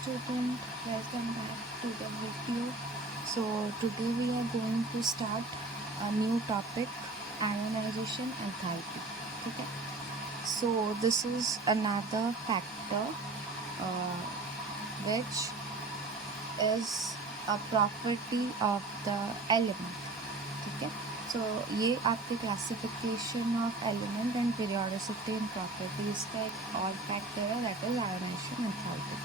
student, welcome back to the video. So today we are going to start a new topic, ionization enthalpy. Okay, so this is another factor uh, which is a property of the element. ठीक है, so ये आपके classification of element and periodicity and properties का एक और factor है, that is ionisation enthalpy.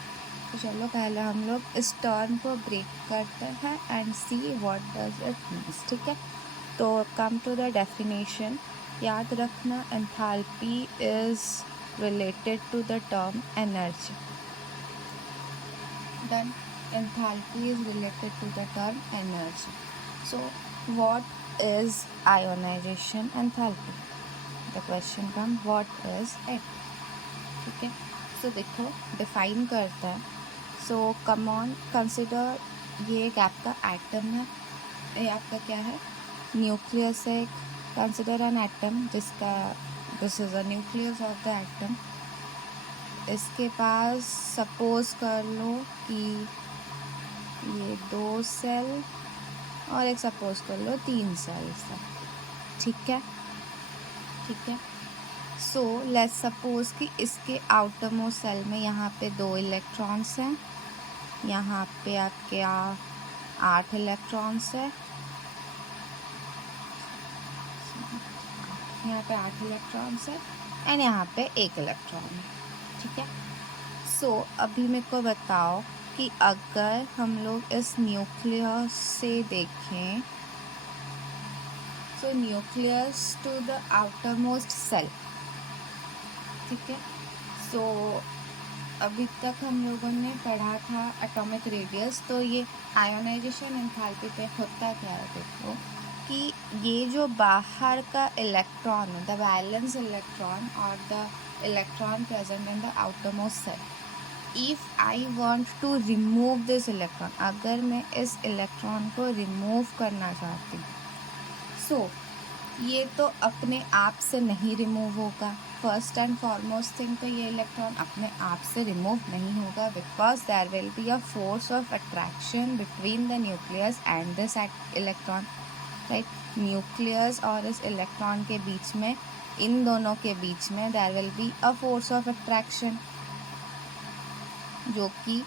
तो चलो पहले हम लोग इस टर्म को ब्रेक करते हैं and see what does it means. ठीक है, तो कम टू द डेफिनेशन. याद रखना enthalpy is related to the term energy. Then enthalpy is related to the term energy. So what is ionization enthalpy? The question comes, what is it? ठीक है, so देखो define करता है. So come on, consider ये एक आपका atom है, ये आपका क्या है, न्यूक्लियस है. कंसिडर एन एटम जिसका this is a nucleus of the atom. इसके पास सपोज कर लो कि ये 2 सेल और एक सपोज कर लो 3 सेल्स है. ठीक है, ठीक है. सो लेट्स सपोज कि इसके आउटर मोस्ट सेल में यहाँ पे 2 इलेक्ट्रॉन्स हैं, यहाँ पे आपके 8 इलेक्ट्रॉन्स है, यहाँ पे 8 इलेक्ट्रॉन्स है एंड यहाँ पे 1 इलेक्ट्रॉन है. ठीक है, सो अभी मेरे को बताओ कि अगर हम लोग इस न्यूक्लियस से देखें, so nucleus to the outer most shell. ठीक है, सो अभी तक हम लोगों ने पढ़ा था एटॉमिक रेडियस. तो ये आयोनाइजेशन एंथैल्पी पे होता क्या है, देखो कि ये जो बाहर का इलेक्ट्रॉन है, द वैलेंस इलेक्ट्रॉन और the electron present in the outer most shell, if I want to remove this electron, अगर मैं इस इलेक्ट्रॉन को रिमूव करना चाहती हूँ, सो ये तो अपने आप से नहीं रिमूव होगा. फर्स्ट एंड फॉरमोस्ट थिंग तो ये इलेक्ट्रॉन अपने आप से रिमूव नहीं होगा, because there will be a force of attraction between the nucleus and this electron. Right, nucleus और इस इलेक्ट्रॉन के बीच में, इन दोनों के बीच में there will be a force of attraction जो कि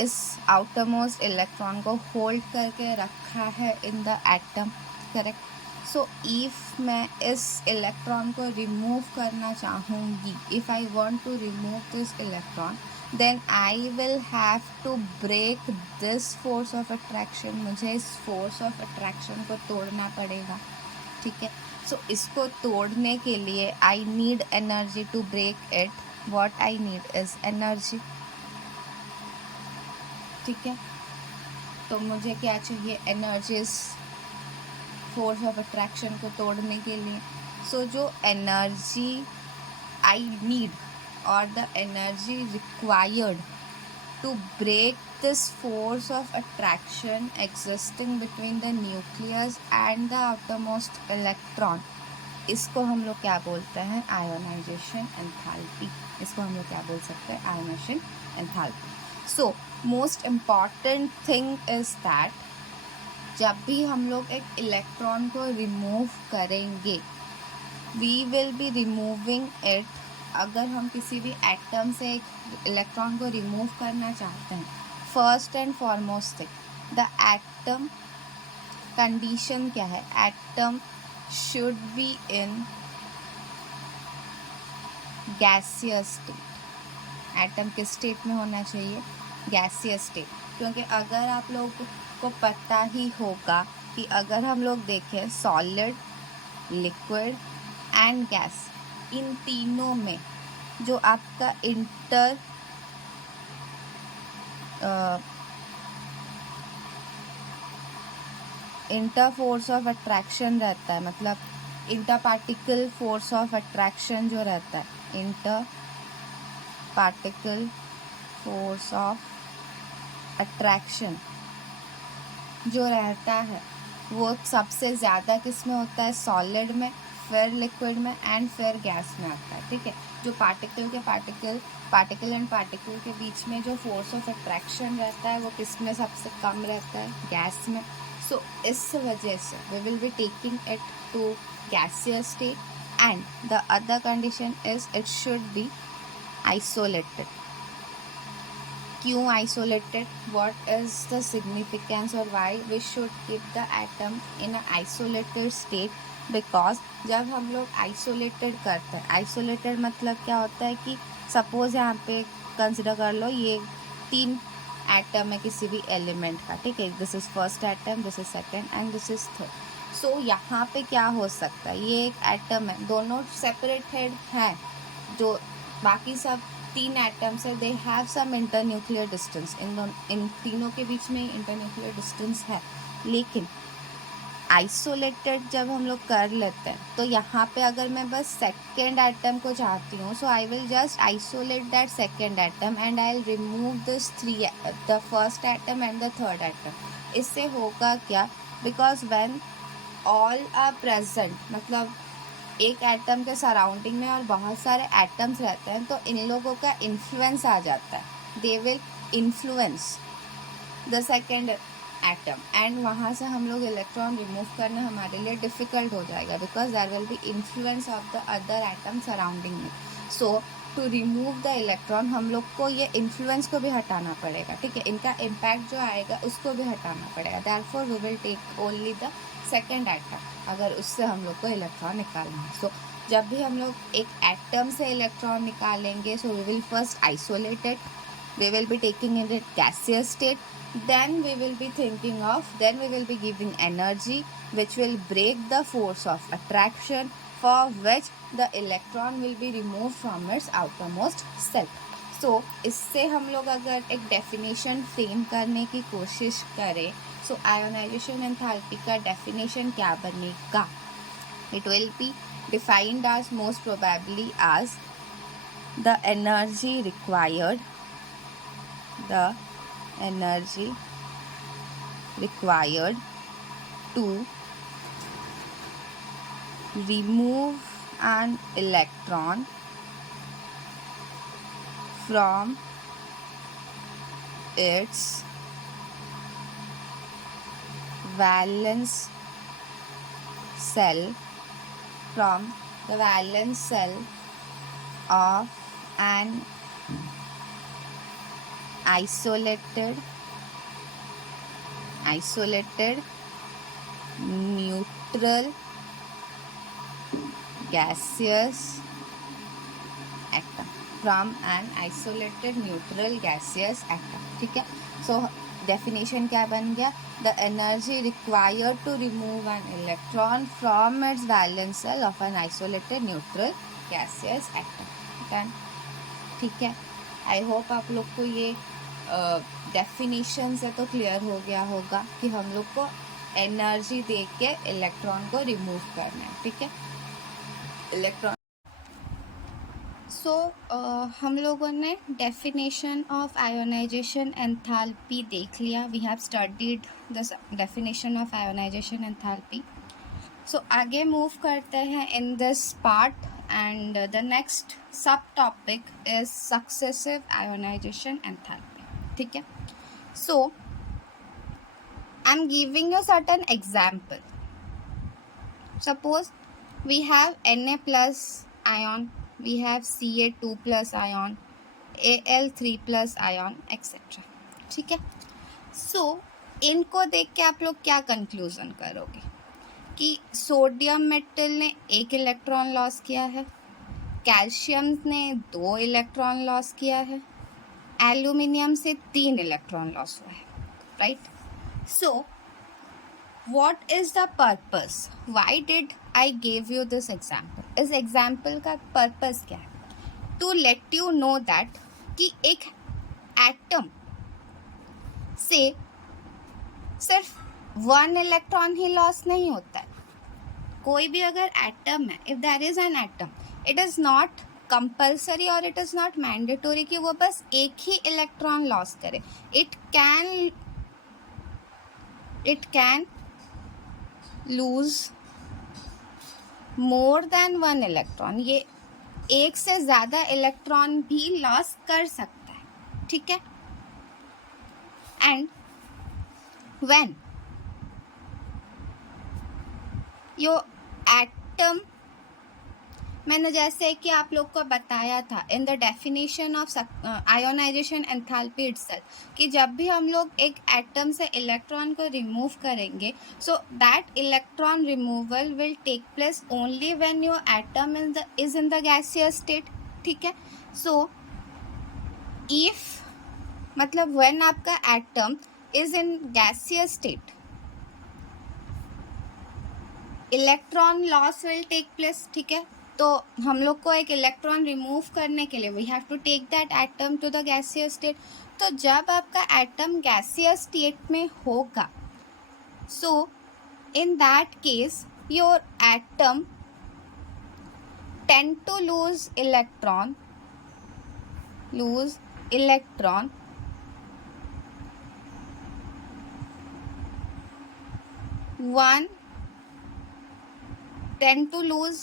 इस आउटर मोस्ट इलेक्ट्रॉन को होल्ड करके रखा है in the atom. Correct. So if मैं इस इलेक्ट्रॉन को रिमूव करना चाहूँगी, if I want to remove this electron, then I will have to break this force of attraction. मुझे इस फोर्स ऑफ अट्रैक्शन को तोड़ना पड़ेगा. ठीक है, सो इसको तोड़ने के लिए I need energy to break it. What I need is energy. ठीक है, तो मुझे क्या चाहिए, एनर्जी, फोर्स ऑफ अट्रैक्शन को तोड़ने के लिए. सो जो एनर्जी आई नीड और the energy required to break this force of attraction existing between the nucleus and the outer most electron, इसको हम लोग क्या बोलते हैं, आयोनाइजेशन एंथैल्पी. इसको हम लोग क्या बोल सकते हैं, ionization enthalpy. So most important thing is that जब भी हम लोग एक इलेक्ट्रॉन को रिमूव करेंगे, we will be removing it. अगर हम किसी भी एटम से एक इलेक्ट्रॉन को रिमूव करना चाहते हैं, first and foremost thing, the atom condition क्या है, atom should be in gaseous state. Atom किस स्टेट में होना चाहिए, गैसियस स्टेट. क्योंकि अगर आप लोगों को पता ही होगा कि अगर हम लोग देखें सॉलिड, लिक्विड एंड गैस, इन तीनों में जो आपका इंटर फोर्स ऑफ अट्रैक्शन रहता है, मतलब inter particle force of attraction जो रहता है, inter particle force of attraction जो रहता है, वो सबसे ज़्यादा किस में होता है, सॉलिड में. फिर लिक्विड में एंड फिर गैस में आता है, ठीक है। जो पार्टिकल एंड पार्टिकल के बीच में जो फोर्स ऑफ अट्रैक्शन रहता है वो किस में सबसे कम रहता है, गैस में। सो इस वजह से we will be taking it to gaseous state and the other condition is it should be isolated. क्यों isolated, what is the significance और why we should keep the atom in a isolated state? Because जब हम लोग isolated करते हैं, isolated मतलब क्या होता है कि सपोज यहाँ पे कंसिडर कर लो ये 3 एटम है किसी भी एलिमेंट का, ठीक है। This is first atom, this is second and this is third. So यहाँ पे क्या हो सकता है, ये एक एटम है, दोनों सेपरेटेड हैं, जो बाकी सब 3 एटम्स है, they have some internuclear distance, इन तीनों के बीच में इंटरन्यूक्लियर डिस्टेंस है। लेकिन आइसोलेटेड जब हम लोग कर लेते हैं तो यहाँ पे अगर मैं बस सेकेंड एटम को चाहती हूँ, so I will just isolate that second atom and I will remove this the first atom and the third atom. इससे होगा क्या, because when all are present, मतलब एक एटम के सराउंडिंग में और बहुत सारे एटम्स रहते हैं, तो इन लोगों का इन्फ्लुएंस आ जाता है, they will influence the second atom and वहाँ से हम लोग इलेक्ट्रॉन रिमूव करना हमारे लिए डिफ़िकल्ट हो जाएगा, because there will be influence of the other atom surrounding में। So to remove the electron हम लोग को ये इन्फ्लुएंस को भी हटाना पड़ेगा, ठीक है, इनका इम्पैक्ट जो आएगा उसको भी हटाना पड़ेगा। Therefore we will take only the second atom, अगर उससे हम लोग को इलेक्ट्रॉन निकालना है। सो जब भी हम लोग एक एटम से इलेक्ट्रॉन निकालेंगे, so we will first isolate it, we will be taking in it gaseous state, then we will be giving energy which will break the force of attraction, for which the electron will be removed from its outermost cell. So इससे हम लोग अगर एक definition frame करने की कोशिश करें, सो ionisation enthalpy का डेफिनेशन क्या बनेगा? It will be defined as most probably as the energy required to remove an electron from its valence cell of an isolated neutral gaseous atom, from an isolated neutral gaseous atom, ठीक है। So definition क्या बन गया? The energy required to remove an electron from its valence shell of an isolated neutral gaseous atom, ठीक है। I hope आप लोग को ये डेफिनेशन से तो क्लियर हो गया होगा कि हम लोग को एनर्जी दे के इलेक्ट्रॉन को रिमूव करना है, ठीक है, इलेक्ट्रॉन। सो हम लोगों ने डेफिनेशन ऑफ आयोनाइजेशन एंथैल्पी देख लिया। We have studied the definition of ionisation enthalpy. So आगे मूव करते हैं in this part, and the next subtopic is successive ionization enthalpy, ठीक है। So I'm giving you certain example. Suppose we have Na plus ion, we have Ca2 plus ion, Al3 plus ion, etc. ठीक है। So इनको देख के आप लोग क्या कंक्लूजन करोगे कि सोडियम मेटल ने 1 इलेक्ट्रॉन लॉस किया है, कैल्शियम ने 2 इलेक्ट्रॉन लॉस किया है, एल्यूमिनियम से 3 इलेक्ट्रॉन लॉस हुआ है, right. So what is the purpose, why did I give you this example? इस एग्जाम्पल का पर्पस क्या है? To let you know that कि एक एटम से सिर्फ 1 इलेक्ट्रॉन ही लॉस नहीं होता है। कोई भी अगर एटम है, if there is an atom, it is not compulsory और इट इज नॉट मैंडेटोरी कि वो बस एक ही इलेक्ट्रॉन लॉस करे। It can lose more than one electron, ये एक से ज़्यादा इलेक्ट्रॉन भी लॉस कर सकता है, ठीक है। एंड व्हेन योर एटम, मैंने जैसे कि आप लोग को बताया था in the definition of ionisation enthalpy itself, कि जब भी हम लोग एक एटम से इलेक्ट्रॉन को रिमूव करेंगे, so that electron removal will take place only when your atom is in the gaseous state, ठीक है। सो इफ मतलब व्हेन आपका atom is in gaseous state, electron loss will take place, ठीक है। तो हम लोग को एक इलेक्ट्रॉन रिमूव करने के लिए we have to take that atom to the gaseous state. तो जब आपका एटम गैसियस स्टेट में होगा, so in that case your atom tend to lose electron one tend to lose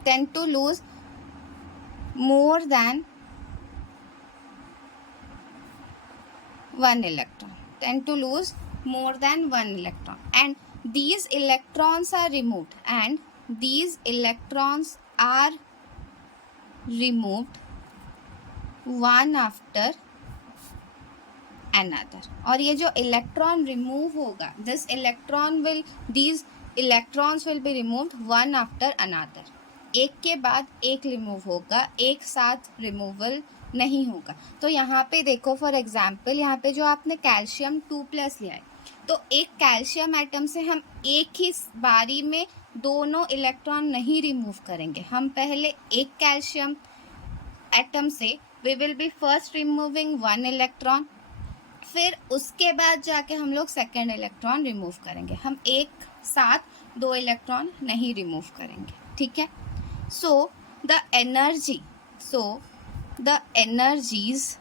tend to lose more than one electron, and these electrons are removed, one after another। और ये जो electron remove होगा, these electrons will be removed one after another, एक के बाद एक remove होगा, एक साथ रिमूवल नहीं होगा। तो यहाँ पे देखो, फॉर एग्जाम्पल यहाँ पे जो आपने कैल्शियम 2+ लिया है, तो एक कैल्शियम एटम से हम एक ही बारी में दोनों इलेक्ट्रॉन नहीं रिमूव करेंगे। हम पहले एक कैल्शियम एटम से we will be first removing one electron, फिर उसके बाद जाके हम लोग सेकेंड इलेक्ट्रॉन रिमूव करेंगे। हम एक साथ दो इलेक्ट्रॉन नहीं रिमूव करेंगे, ठीक है। सो द एनर्जीज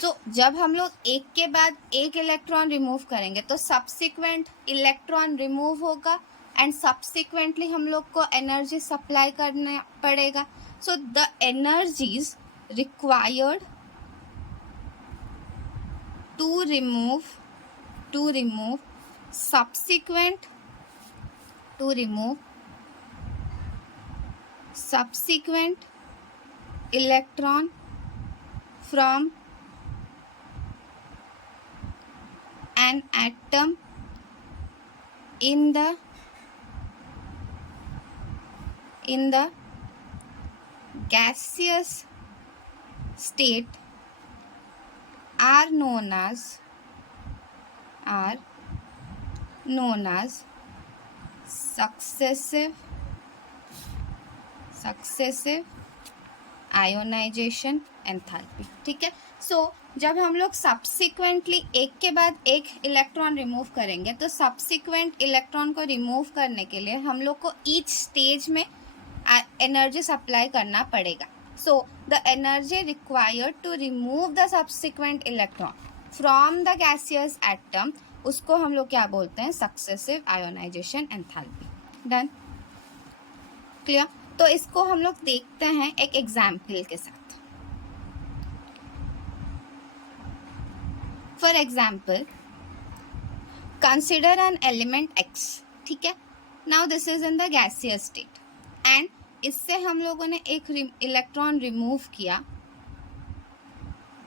तो जब हम लोग एक के बाद एक इलेक्ट्रॉन रिमूव करेंगे तो सब्सिक्वेंट इलेक्ट्रॉन रिमूव होगा एंड सब्सिक्वेंटली हम लोग को एनर्जी सप्लाई करना पड़ेगा। So the energies required to remove subsequent electron from an atom in the gaseous state are known as successive ionization enthalpy, ठीक है। सो जब हम लोग सब्सिक्वेंटली एक के बाद एक इलेक्ट्रॉन रिमूव करेंगे, तो सब्सिक्वेंट इलेक्ट्रॉन को रिमूव करने के लिए हम लोग को ईच स्टेज में एनर्जी सप्लाई करना पड़ेगा। So the energy required to remove the subsequent electron from the gaseous atom, उसको हम लोग क्या बोलते हैं? Successive ionization enthalpy। Done? Clear? तो इसको हम लोग देखते हैं एक एग्जाम्पल के साथ। For example, consider an element X, ठीक है। Now this is in the gaseous state and इससे हम लोगों ने एक इलेक्ट्रॉन रिमूव किया,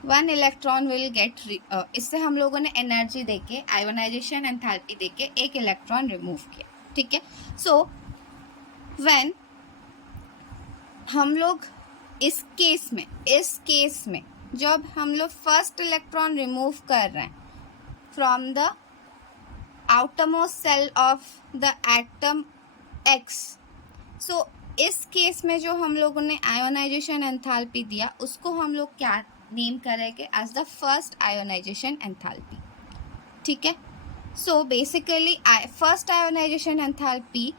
वन इलेक्ट्रॉन विल गेट, इससे हम लोगों ने एनर्जी देके आयोनाइजेशन एंथैल्पी देके एक इलेक्ट्रॉन रिमूव किया, ठीक है। सो व्हेन हम लोग इस केस में जब हम लोग फर्स्ट इलेक्ट्रॉन रिमूव कर रहे हैं from the outermost shell of the atom X, so इस केस में जो हम लोगों ने आयोनाइजेशन एंथैल्पी दिया उसको हम लोग क्या नेम करेंगे? As the first ionization enthalpy, ठीक है। So basically first ionization enthalpy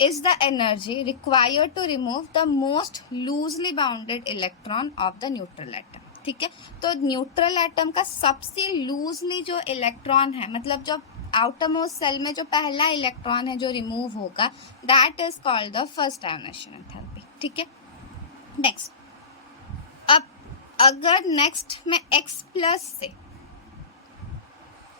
is the energy required to remove the most loosely bounded electron of the neutral atom, ठीक है। तो न्यूट्रल एटम का सबसे लूजली जो इलेक्ट्रॉन है, मतलब जो आउटर मोस्ट सेल में जो पहला इलेक्ट्रॉन है जो रिमूव होगा, that is called the first ionization enthalpy, ठीक है। नेक्स्ट, अब अगर नेक्स्ट मैं X प्लस से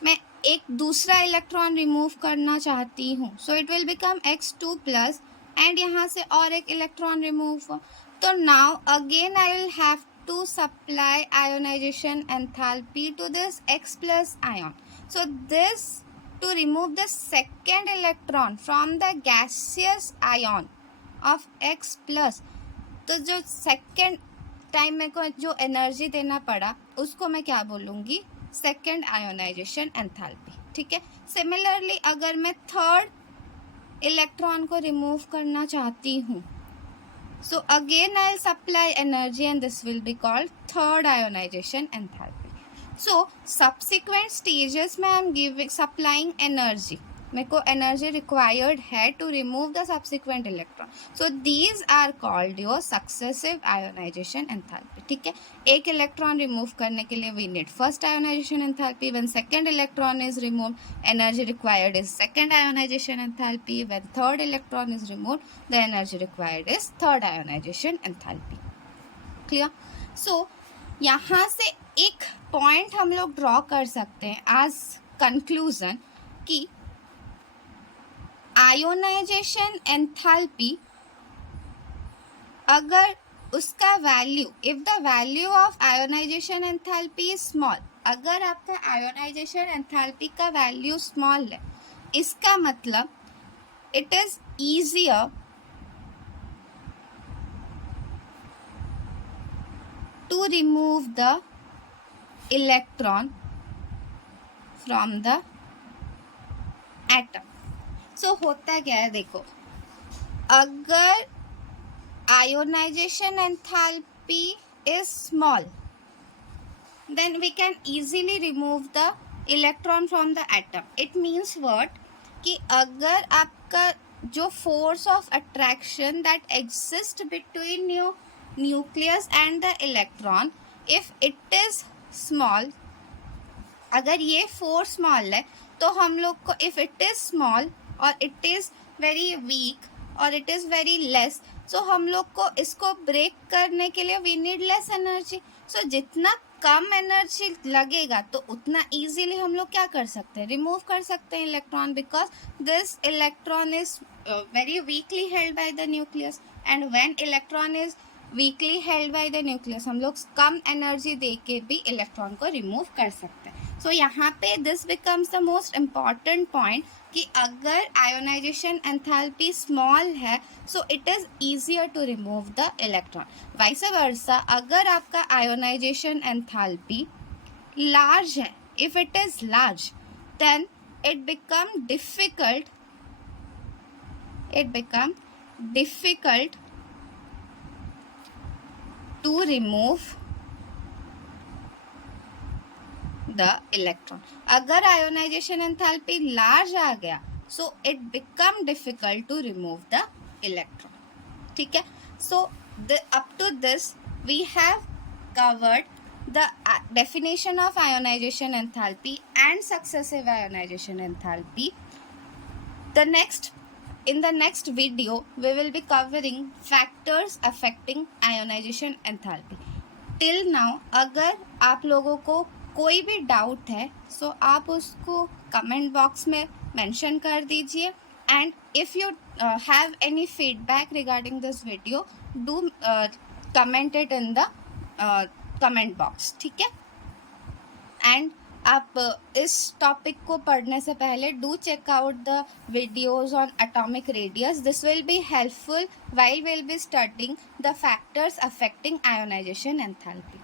मैं एक दूसरा इलेक्ट्रॉन रिमूव करना चाहती हूँ, so it will become X2 plus, and यहाँ से और एक इलेक्ट्रॉन रिमूव हुआ, तो now again I will have to supply ionization enthalpy to this X plus ion. So this to remove the second electron from the gaseous ion of X plus. तो जो second time मेरे को जो energy देना पड़ा उसको मैं क्या बोलूँगी, सेकेंड आयोनाइजेशन एंथैल्पी, ठीक है। सिमिलरली अगर मैं थर्ड इलेक्ट्रॉन को रिमूव करना चाहती हूँ, so again I'll supply energy and this will be called third ionization enthalpy. So subsequent stages में I'm giving supplying energy, मेरे को energy required है to remove the subsequent electron. So these are called your successive ionization enthalpy, ठीक है। एक electron remove करने के लिए we need first ionization enthalpy. When second electron is removed, energy required is second ionization enthalpy. When third electron is removed, the energy required is third ionization enthalpy. Clear? So यहाँ से एक point हम लोग draw कर सकते हैं as conclusion कि ionisation enthalpy, अगर उसका value, if the value of ionisation enthalpy is small, अगर आपका आयोनाइजेशन एंथैल्पी का वैल्यू स्मॉल है, इसका मतलब it is easier to remove the electron from the atom. So होता क्या है, देखो, अगर ionisation enthalpy is small, then we can easily remove the electron from the atom. It means what, कि अगर आपका जो force of attraction that exists between your nucleus and the electron, if it is small, अगर ये force small है तो हम लोग को, if it is small और it is very weak और it is very less, so हम लोग को इसको ब्रेक करने के लिए we need less energy. So जितना कम एनर्जी लगेगा तो उतना इजीली हम लोग क्या कर सकते हैं, रिमूव कर सकते हैं electron, because this electron is very weekly held by the nucleus, and when electron is weekly held by the nucleus, हम लोग कम एनर्जी दे के भी इलेक्ट्रॉन को रिमूव कर सकते हैं. सो यहाँ पे this becomes the most important point कि अगर आयोनाइजेशन एंथैल्पी स्मॉल है so it is easier to remove the electron. Vice versa, अगर आपका आयोनाइजेशन एंथैल्पी लार्ज है, if it is large, then it become difficult to remove the electron. अगर ionisation enthalpy large आ गया so it become difficult to remove the electron. ठीक है. So up to this we have covered the definition of ionization enthalpy and successive ionization enthalpy. In the next video we will be covering factors affecting ionization enthalpy. Till now अगर आप लोगों को कोई भी doubt है सो आप उसको comment box में मेंशन कर दीजिए, and if you have any feedback regarding this video do comment it in the comment box. ठीक है. एंड आप इस टॉपिक को पढ़ने से पहले do check out the videos on atomic radius. This will be helpful while we'll be studying the factors affecting ionization enthalpy.